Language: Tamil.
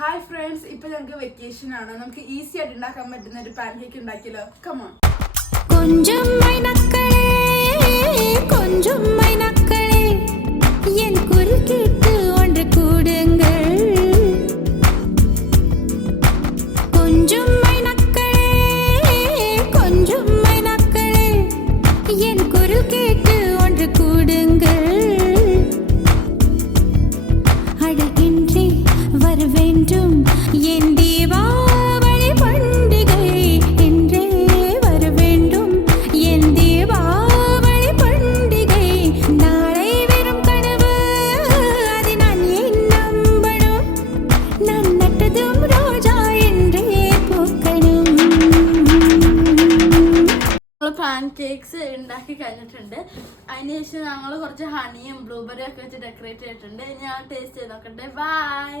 ഹായ് ഫ്രണ്ട്സ്, ഇപ്പൊ ഞങ്ങൾക്ക് വെക്കേഷൻ ആണ്. നമുക്ക് ഈസി ആയിട്ട് ഉണ്ടാക്കാൻ പറ്റുന്ന ഒരു പാൻ കേക്ക് ഉണ്ടാക്കിയല്ലോ. കമോൺ. கொஞ்சம் மைனக்களே கொஞ்சம் மைனக்களே என் குரல் கேட்டு ஒன்று கூடுங்கள். கொஞ்சம் மைனக்களே கொஞ்சம் மைனக்களே என் குரல் கேட்டு ஒன்று கூடுங்கள். அட இன்றே வர வேண்டும் என் தீபாவளி பண்டிகை. இன்றே வர வேண்டும் என் தீபாவளி பண்டிகை. நாளை வெறும் கனவு, அதை நான் ஏன் நம்பணும்? நான் நட்டதும் ரோஜா என்றே பூக்கணும். പാൻ കേക്ക്സ് ഉണ്ടാക്കി കഴിഞ്ഞിട്ടുണ്ട്. അതിനുശേഷം ഞങ്ങൾ കുറച്ച് ഹണിയും ബ്ലൂബെറിയും ഒക്കെ വെച്ച് ഡെക്കറേറ്റ് ചെയ്തിട്ടുണ്ട്. ഇനി ഞാൻ ടേസ്റ്റ് ചെയ്ത് നോക്കട്ടെ. ബൈ.